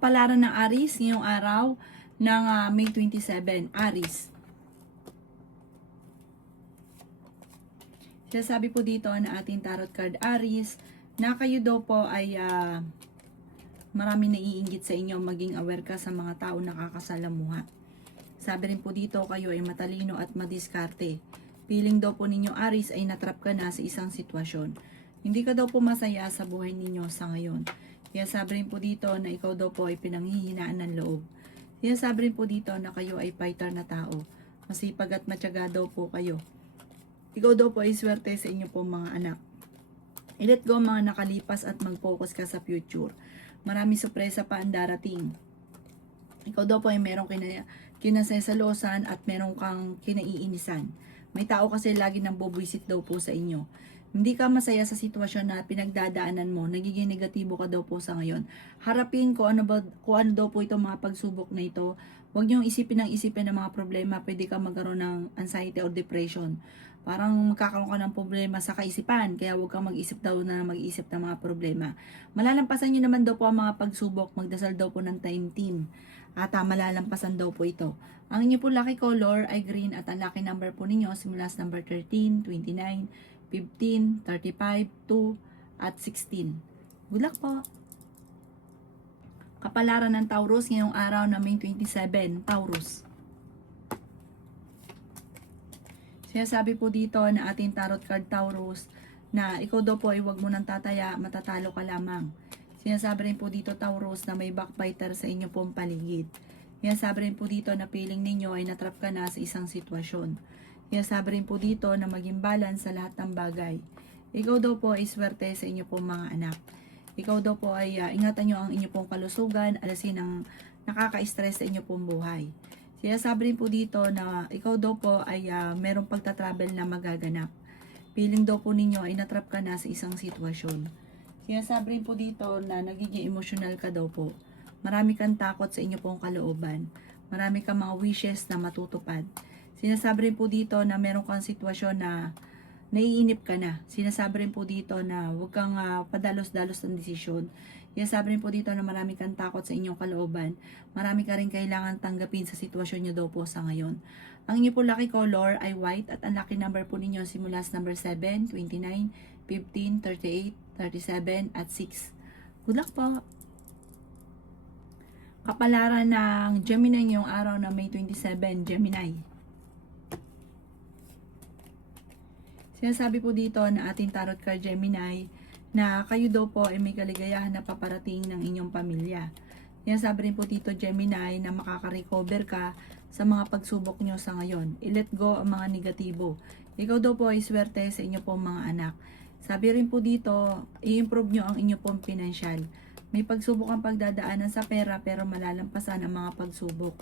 Kapalaran ng Aries ngayong araw ng May 27, Aries. Sinasabi po dito na ating tarot card Aries na kayo daw po ay marami naiinggit sa inyo, maging aware ka sa mga tao nakakasalamuha. Sabi rin po dito kayo ay matalino at madiskarte. Feeling daw po ninyo Aries ay natrap ka na sa isang sitwasyon. Hindi ka daw po masaya sa buhay ninyo sa ngayon. Kaya sabi rin po dito na ikaw daw po ay pinanghihinaan ng loob. Kaya sabi rin po dito na kayo ay fighter na tao. Masipag at matyaga daw po kayo. Ikaw daw po ay swerte sa inyo po mga anak. I-let go ang mga nakalipas at mag-focus ka sa future. Marami sorpresa pa ang darating. Ikaw daw po ay merong kinasesalosan at merong kang kinaiinisan. May tao kasi lagi nang bubwisit daw po sa inyo. Hindi ka masaya sa sitwasyon na pinagdadaanan mo, nagiging negatibo ka daw po sa ngayon. Harapin kung ano daw po itong mga pagsubok na ito. Huwag niyong isipin ng mga problema, pwede ka magkaroon ng anxiety or depression. Parang magkakaroon ka ng problema sa kaisipan, kaya huwag kang mag-isip ng mga problema. Malalampasan niyo naman daw po ang mga pagsubok, magdasal daw po ng time team. At malalampasan daw po ito. Ang inyo po lucky color ay green at ang lucky number po ninyo simula sa number 13, 29, 15, 35, 2, at 16. Good luck po! Kapalaran ng Taurus ngayong araw na May 27, Taurus. Sinasabi po dito na ating tarot card Taurus na ikaw daw po ay huwag mo nang tataya, matatalo ka lamang. Sinasabi rin po dito Taurus na may backbiter sa inyo pong paligid. Sinasabi rin po dito na feeling ninyo ay natrap ka na sa isang sitwasyon. Sinasabi rin po dito na maging balance sa lahat ng bagay. Ikaw daw po ay swerte sa inyo pong mga anak. Ikaw daw po ay ingatan nyo ang inyo pong kalusugan, alasin ang nakaka-stress sa inyo pong buhay. Sinasabi rin po dito na ikaw daw po ay merong pagta-travel na magaganap. Feeling daw po ninyo ay natrap ka na sa isang sitwasyon. Sinasabi rin po dito na nagiging emotional ka daw po. Marami kang takot sa inyo pong kalooban. Marami kang mga wishes na matutupad. Sinasabi rin po dito na meron kang sitwasyon na naiinip ka na. Sinasabi rin po dito na huwag kang padalos-dalos ng desisyon. Sinasabi rin po dito na marami kang takot sa inyong kalooban. Marami ka rin kailangan tanggapin sa sitwasyon nyo daw po sa ngayon. Ang inyo po lucky color ay white at ang lucky number po ninyo simula sa number 7, 29, 15, 38, 37, at 6. Good luck po! Kapalaran ng Gemini ngayong araw na May 27, Gemini. Sinasabi po dito na ating tarot card Gemini na kayo daw po ay may kaligayahan na paparating ng inyong pamilya. Sinasabi rin po dito Gemini na makaka-recover ka sa mga pagsubok nyo sa ngayon. I-let go ang mga negatibo. Ikaw daw po ay swerte sa inyo pong mga anak. Sabi rin po dito, i-improve nyo ang inyo pong financial. May pagsubok ang pagdadaanan sa pera pero malalampasan ang mga pagsubok.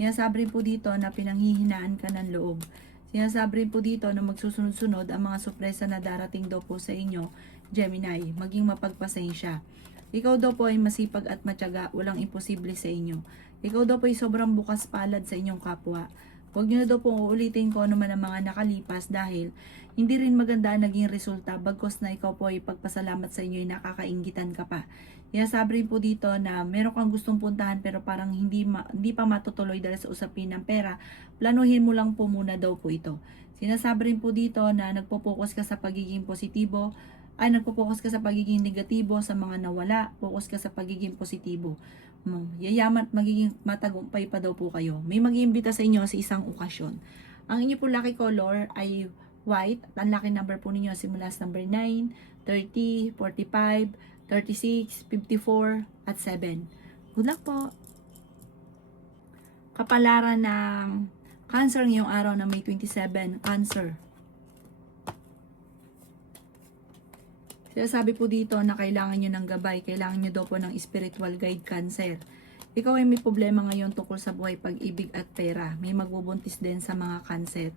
Sinasabi rin po dito na pinanghihinaan ka ng loob. Sinasabi rin po dito na magsusunod-sunod ang mga sorpresa na darating daw po sa inyo, Gemini, maging mapagpasensya. Ikaw daw po ay masipag at matyaga, walang imposible sa inyo. Ikaw daw po ay sobrang bukas palad sa inyong kapwa. Huwag nyo na daw po uulitin ko ano man ang mga nakalipas dahil hindi rin maganda naging resulta bagkos na ikaw po ay pagpasalamat sa inyo ay nakakainggitan ka pa. Sinasabi rin po dito na meron kang gustong puntahan pero parang hindi pa matutuloy dahil sa usapin ng pera. Planuhin mo lang po muna daw po ito. Sinasabi rin po dito na nagpo-focus ka sa pagiging positibo, nagpo-focus ka sa pagiging negatibo sa mga nawala, focus ka sa pagiging positibo. Yayaman at magiging matagumpay pa daw po kayo. May mag-iimbita sa inyo sa isang okasyon. Ang inyo po lucky color ay white at ang lucky number po ninyo simula sa number 9, 30, 45, 36, 54, at 7. Good luck po! Kapalaran ng Cancer ngayong araw na May 27, Cancer. Sinasabi po dito na kailangan nyo ng gabay, kailangan nyo daw po ng spiritual guide Cancer. Ikaw ay may problema ngayon tungkol sa buhay, pag-ibig at pera. May magbubuntis din sa mga Cancer.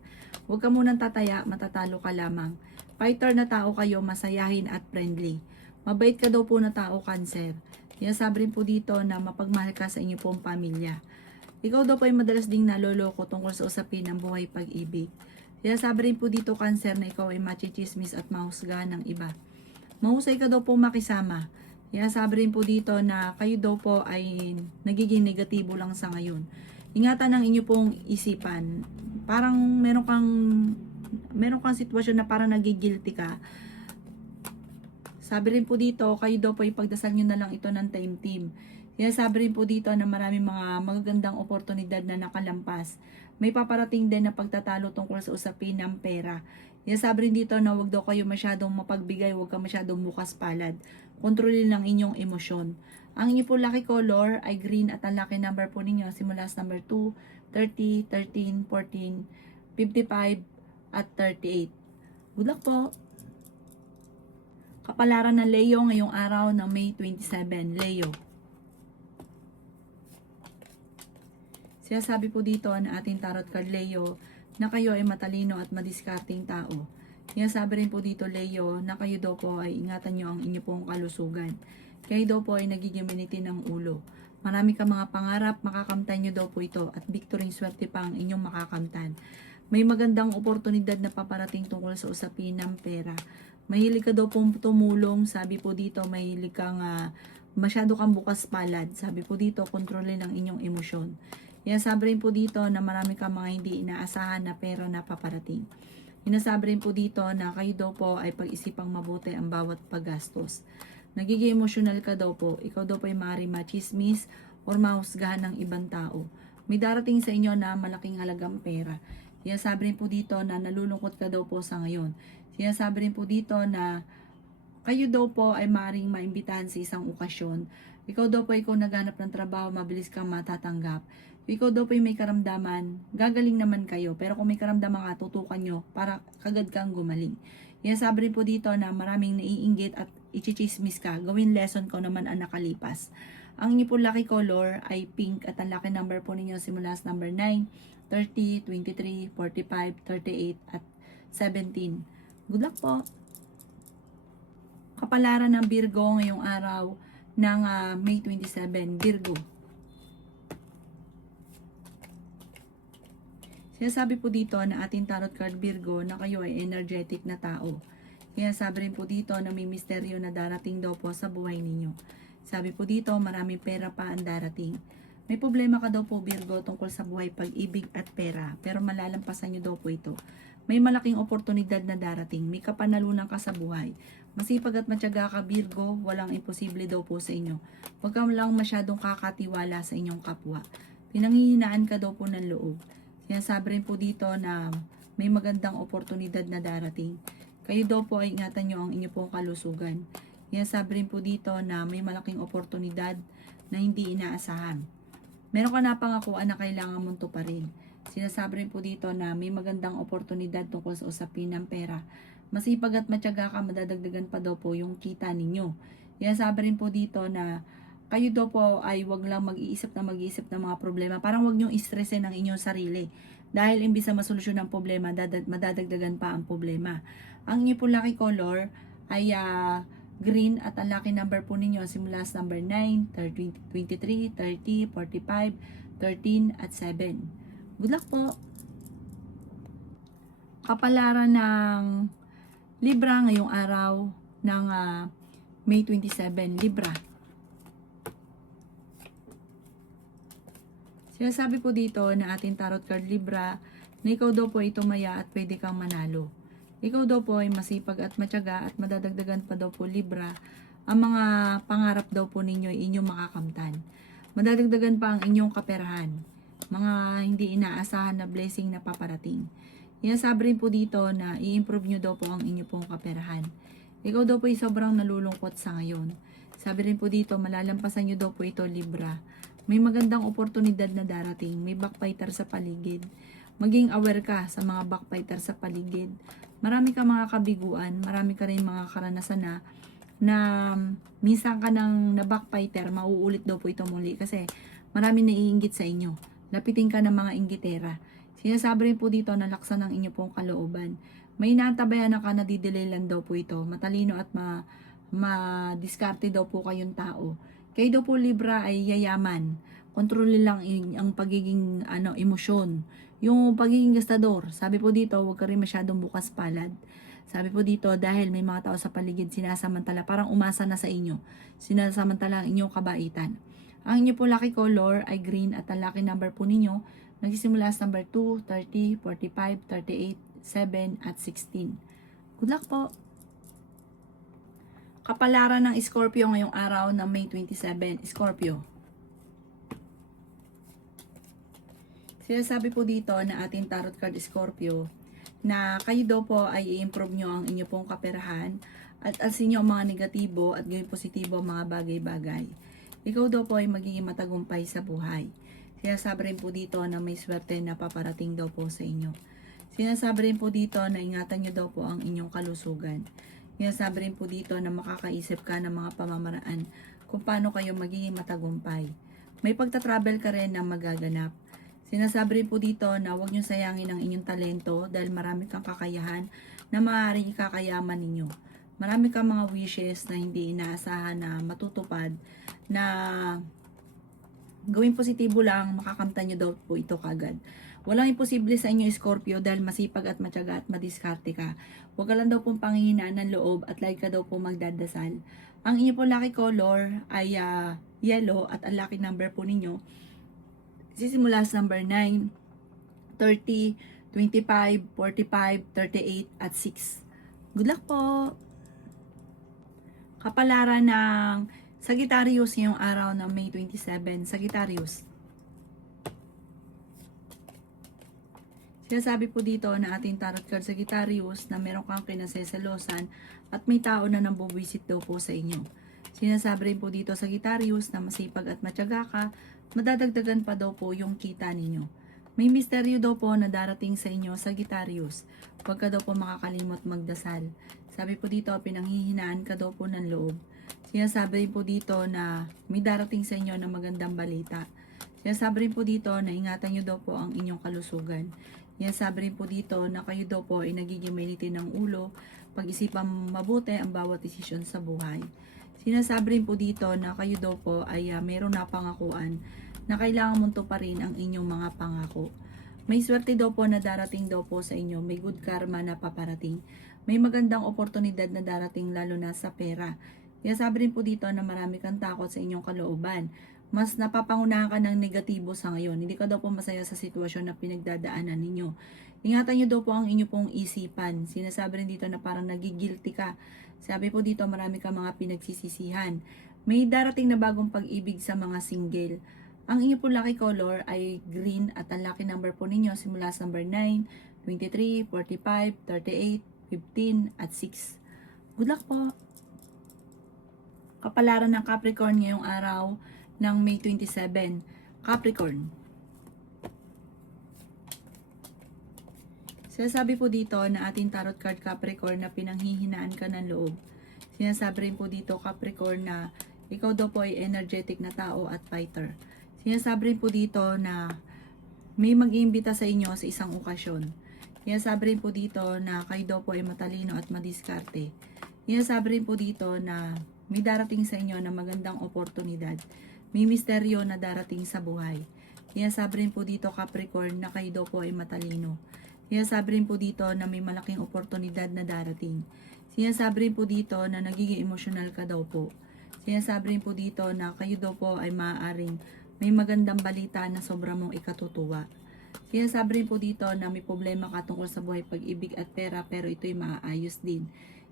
Huwag ka munang tataya, matatalo ka lamang. Fighter na tao kayo, masayahin at friendly. Mabait ka daw po na tao Cancer. Sinasabi rin po dito na mapagmahal ka sa inyo pong pamilya. Ikaw daw po ay madalas ding naloloko tungkol sa usapin ng buhay pag-ibig. Sinasabi rin po dito Cancer na ikaw ay machichismis at mahusgahan ng iba. Mahusay ka daw po makisama. Kaya sabi rin po dito na kayo daw po ay nagiging negatibo lang sa ngayon. Ingatan ang inyo pong isipan. Parang meron kang sitwasyon na parang nagigilty ka. Sabi rin po dito, kayo daw po ipagdasal nyo na lang ito ng time team. Kaya sabi rin po dito na maraming mga magagandang oportunidad na nakalampas. May paparating din na pagtatalo tungkol sa usapin ng pera. Kaya sabi rin dito na wag daw kayo masyadong mapagbigay, wag ka masyadong bukas palad. Kontrolin lang inyong emosyon. Ang inyo po lucky color ay green at ang lucky number po ninyo simula sa number 2, 30, 13, 14, 55 at 38. Good luck po! Kapalaran ng Leo ngayong araw ng May 27. Leo. Sinasabi po dito na ating tarot card Leo na kayo ay matalino at madiskarteng tao. Sinasabi rin po dito Leo na kayo daw po ay ingatan nyo ang inyo pong kalusugan. Kayo daw po ay nagiging minitin ng ulo. Marami ka mga pangarap, makakamtan nyo daw po ito at victory swerte pa ang inyong makakamtan. May magandang oportunidad na paparating tungkol sa usapin ng pera. Mahilig ka daw pong tumulong, sabi po dito, mahilig kang masyado kang bukas palad. Sabi po dito, kontrolin ang inyong emosyon. Yan sabi rin po dito na marami kang mga hindi inaasahan na pera na paparating. Inasabi rin po dito na kayo daw po ay pag-isipang mabuti ang bawat paggastos. Nagiging emotional ka daw po, ikaw daw po ay maaaring machismis or mahusgahan ng ibang tao. May darating sa inyo na malaking halagang pera. Sinasabi rin po dito na nalulungkot ka daw po sa ngayon. Sinasabi rin po dito na kayo daw po ay maaaring maimbitahan sa isang okasyon. Ikaw daw po ikaw naghanap ng trabaho, mabilis kang matatanggap. Ikaw daw po may karamdaman, gagaling naman kayo. Pero kung may karamdaman ka, tutukan nyo para kagad kang gumaling. Sinasabi rin po dito na maraming naiinggit at ichichismis ka. Gawin lesson ko naman ang nakalipas. Ang inyo po lucky color ay pink at ang lucky number po ninyo simula sa number 9, 30, 23, 45, 38 at 17. Good luck po! Kapalaran ng Virgo ngayong araw ng May 27. Virgo. Sinasabi po dito na ating tarot card Virgo na kayo ay energetic na tao. Kaya sabi rin po dito na may misteryo na darating daw po sa buhay ninyo. Sabi po dito maraming pera pa ang darating. May problema ka daw po Virgo tungkol sa buhay, pag-ibig at pera. Pero malalampasan nyo daw po ito. May malaking oportunidad na darating. May kapanalunan ka sa buhay. Masipag at matyaga ka Virgo, walang imposible daw po sa inyo. Huwag ka lang masyadong kakatiwala sa inyong kapwa. Pinanghihinaan ka daw po ng loob. Sinasabi rin po dito na may magandang oportunidad na darating. Kayo daw po ay ingatan nyo ang inyo pong kalusugan. Sinasabi rin po dito na may malaking oportunidad na hindi inaasahan. Meron ka na pangakuan na kailangan mong tuparin. Sinasabi rin po dito na may magandang oportunidad tungkol sa usapin ng pera. Masipag at matyaga ka, madadagdagan pa daw po yung kita ninyo. Sinasabi rin po dito na kayo daw po ay wag lang mag-iisip ng mga problema. Parang wag nyo istresin ang inyong sarili. Dahil imbis na masolusyon ang problema, madadagdagan pa ang problema. Ang inyo po lucky color ay green at ang lucky number po ninyo simula sa number 9, 23, 30, 45, 13 at 7. Good luck po! Kapalaran ng Libra ngayong araw ng May 27. Libra. Sinasabi po dito na ating tarot card Libra na ikaw daw po ay tumaya at pwede kang manalo. Ikaw daw po ay masipag at matyaga at madadagdagan pa daw po Libra. Ang mga pangarap daw po ninyo ay inyong makakamtan. Madadagdagan pa ang inyong kaperahan. Mga hindi inaasahan na blessing na paparating. Sinasabi rin po dito na i-improve nyo daw po ang inyong pong kaperahan. Ikaw daw po ay sobrang nalulungkot sa ngayon. Sabi rin po dito, malalampasan nyo daw po ito Libra. May magandang oportunidad na darating. May backbiter sa paligid. Maging aware ka sa mga backbiter sa paligid. Marami ka mga kabiguan. Marami ka rin mga karanasan na minsan ka nang na backbiter, mauulit daw po ito muli. Kasi marami naiinggit sa inyo. Lapitin ka ng mga inggitera. Sinasabi rin po dito na laksan ang inyo pong kalooban. May inatabayan na ka na didelay lang daw po ito. Matalino at ma-diskarte daw po kayong tao. Kayo daw po Libra ay yayaman. Kontrolin lang ang pagiging emosyon. Yung pagiging gastador. Sabi po dito, huwag ka rin masyadong bukas palad. Sabi po dito, dahil may mga tao sa paligid sinasamantala, parang umasa na sa inyo. Sinasamantala ang inyong kabaitan. Ang inyo po lucky color ay green at ang lucky number po ninyo nagsisimula sa number 2, 30, 45, 38, 7 at 16. Good luck po! Kapalaran ng Scorpio ngayong araw ng May 27. Scorpio. Sinasabi po dito na ating tarot card Scorpio na kayo daw po ay i-improve nyo ang inyo pong kaperahan at alsin nyo ang mga negatibo at gawin positibo ang mga bagay-bagay. Ikaw daw po ay magiging matagumpay sa buhay. Sinasabi rin po dito na may swerte na paparating daw po sa inyo. Sinasabi rin po dito na ingatan nyo daw po ang inyong kalusugan. Sinasabi rin po dito na makakaisip ka ng mga pamamaraan kung paano kayo magiging matagumpay. May pagta-travel ka rin na magaganap. Sinasabi rin po dito na huwag nyo sayangin ang inyong talento dahil marami kang kakayahan na maaaring ikakayaman ninyo. Marami kang mga wishes na hindi inaasahan na matutupad na gawin positibo lang, makakamtan nyo daw po ito kagad. Walang imposible sa inyo Scorpio dahil masipag at matyaga at madiskarte ka. Huwag ka lang daw pong panghihinaan ng loob at like ka daw po magdadasal. Ang inyo po lucky color ay yellow at ang lucky number po ninyo sisimula sa number 9, 30, 25, 45, 38 at 6. Good luck po! Kapalaran ng Sagittarius ngayong araw ng May 27. Sagittarius. Sinasabi po dito na ating tarot card Sagittarius na meron kang kinaseselosan at may tao na nambubuwisit daw po sa inyo. Sinasabi rin po dito Sagittarius na masipag at matyaga ka, madadagdagan pa daw po yung kita ninyo. May misteryo daw po na darating sa inyo Sagittarius. Huwag ka daw po makakalimot magdasal. Sabi po dito, pinanghihinaan ka daw po ng loob. Sinasabi rin po dito na may darating sa inyo na magandang balita. Sinasabi rin po dito na ingatan nyo daw po ang inyong kalusugan. Sinasabi rin po dito na kayo daw po ay nagiging mainitin ng ulo, pag-isipan mabuti ang bawat desisyon sa buhay. Sinasabi rin po dito na kayo daw po ay mayroon na pangakuan na kailangan mong tuparin ang inyong mga pangako. May swerte daw po na darating daw po sa inyo, may good karma na paparating. May magandang oportunidad na darating lalo na sa pera. Sinasabi rin po dito na marami kang takot sa inyong kalooban. Mas napapangunahan ka ng negatibo sa ngayon. Hindi ka daw po masaya sa sitwasyon na pinagdadaanan ninyo. Ingatan nyo daw po ang inyo pong isipan. Sinasabi rin dito na parang nagigilty ka. Sabi po dito marami kang mga pinagsisisihan. May darating na bagong pag-ibig sa mga single. Ang inyo po lucky color ay green at ang lucky number po ninyo simula sa number 9, 23, 45, 38, 15 at 6. Good luck po! Kapalaran ng Capricorn ngayong araw ng May 27. Capricorn. Sinasabi po dito na ating tarot card Capricorn na pinanghihinaan ka ng loob. Sinasabi rin po dito Capricorn na ikaw daw po ay energetic na tao at fighter. Sinasabi rin po dito na may mag-iimbita sa inyo sa isang okasyon. Sinasabi rin po dito na kayo daw po ay matalino at madiskarte. Sinasabi rin po dito na may darating sa inyo na magandang oportunidad. May misteryo na darating sa buhay. Sinasabi rin po dito Capricorn na kayo daw po ay matalino. Sinasabi rin po dito na may malaking oportunidad na darating. Sinasabi rin po dito na nagiging emosyonal ka daw po. Sinasabi rin po dito na kayo daw po ay maaaring may magandang balita na sobra mong ikatutuwa. Sinasabi rin po dito na may problema ka tungkol sa buhay, pag-ibig at pera pero ito'y maaayos din.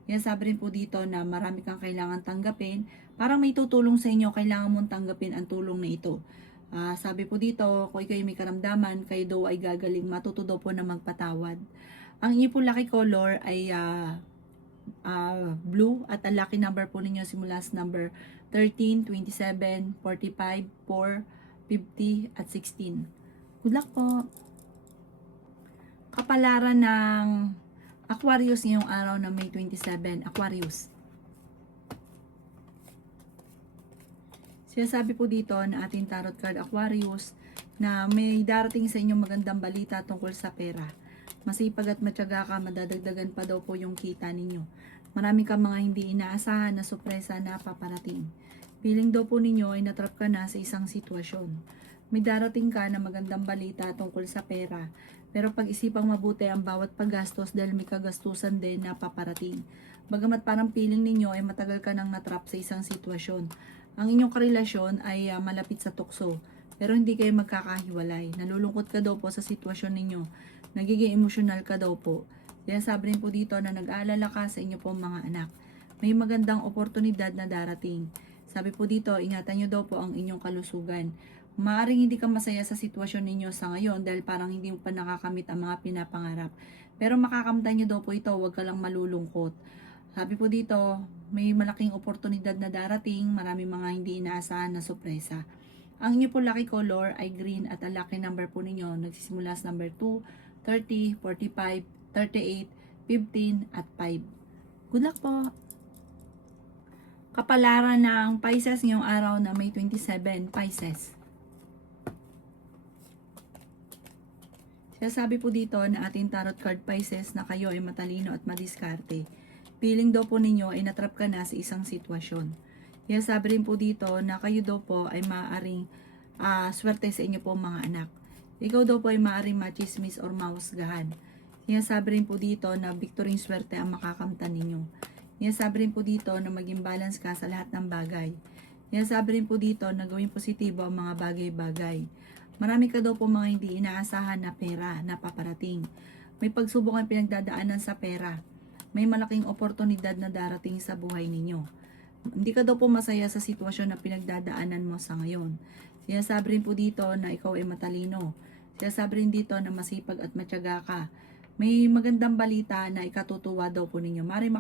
Sinasabi rin po dito na marami kang kailangan tanggapin. Parang may tutulong sa inyo, kailangan mong tanggapin ang tulong na ito. Sabi po dito, kung ikaw may karamdaman, kayo daw ay gagaling, matuto daw po na magpatawad. Ang inyo po lucky color ay blue at ang lucky number po ninyo simula sa number 13, 27, 45, 4, 50 at 16. Good luck po! Kapalaran ng Aquarius ngayong araw ng May 27. Aquarius. Sinasabi po dito na ating tarot card Aquarius na may darating sa inyong magandang balita tungkol sa pera. Masipag at matyaga ka, madadagdagan pa daw po yung kita ninyo. Marami kang mga hindi inaasahan na sorpresa na paparating. Feeling daw po ninyo ay natrap ka na sa isang sitwasyon. May darating ka na magandang balita tungkol sa pera. Pero pag-isipang mabuti ang bawat paggastos dahil may kagastusan din na paparating. Bagamat parang feeling ninyo ay matagal ka nang natrap sa isang sitwasyon. Ang inyong karelasyon ay malapit sa tukso. Pero hindi kayo magkakahiwalay. Nalulungkot ka daw po sa sitwasyon ninyo. Nagiging emosyonal ka daw po. Kaya sabi rin po dito na nag-aalala ka sa inyo pong mga anak. May magandang oportunidad na darating. Sabi po dito, ingatan nyo daw po ang inyong kalusugan. Maaring hindi ka masaya sa sitwasyon ninyo sa ngayon dahil parang hindi mo pa nakakamit ang mga pinapangarap. Pero makakamtan nyo daw po ito, huwag ka lang malulungkot. Sabi po dito, may malaking oportunidad na darating, marami mga hindi inaasahan na sorpresa. Ang inyo po lucky color ay green at ang lucky number po ninyo nagsisimula sa number 2, 30, 45, 38, 15 at 5. Good luck po! Kapalaran ng Pisces ngayong araw na May 27, Pisces. Sabi po dito na ating tarot card Pisces na kayo ay matalino at madiskarte. Feeling daw po ninyo ay natrap ka na sa isang sitwasyon. Kaya sabi rin po dito na kayo daw po ay maaaring swerte sa inyo po mga anak. Ikaw daw po ay maaaring machismis or mahusgahan. Kaya sabi rin po dito na victory swerte ang makakamtan ninyo. Kaya sabi rin po dito na maging balance ka sa lahat ng bagay. Kaya sabi rin po dito na gawing positibo ang mga bagay-bagay. Marami ka daw po mga hindi inaasahan na pera na paparating. May pagsubok ang pinagdadaanan sa pera. May malaking oportunidad na darating sa buhay ninyo. Hindi ka daw po masaya sa sitwasyon na pinagdadaanan mo sa ngayon. Sabi rin po dito na ikaw ay matalino. Sabi rin dito na masipag at matyaga ka. May magandang balita na ikatutuwa daw po ninyo. Mari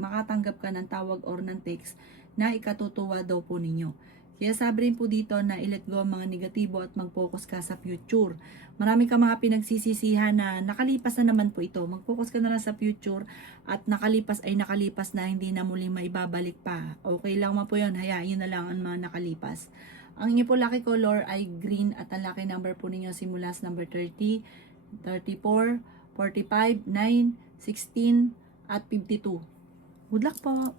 makatanggap ka ng tawag or ng text na ikatutuwa daw po ninyo. Kaya sabi rin po dito na i-let go ang mga negatibo at mag-focus ka sa future. Marami ka mga pinagsisisihan na nakalipas na naman po ito. Mag-focus ka na lang sa future at nakalipas ay nakalipas na, hindi na muli maibabalik pa. Okay lang mo po yun. Hayaan na lang ang mga nakalipas. Ang inyo po lucky color ay green at ang lucky number po ninyo simula sa number 30, 34, 45, 9, 16 at 52. Good luck po!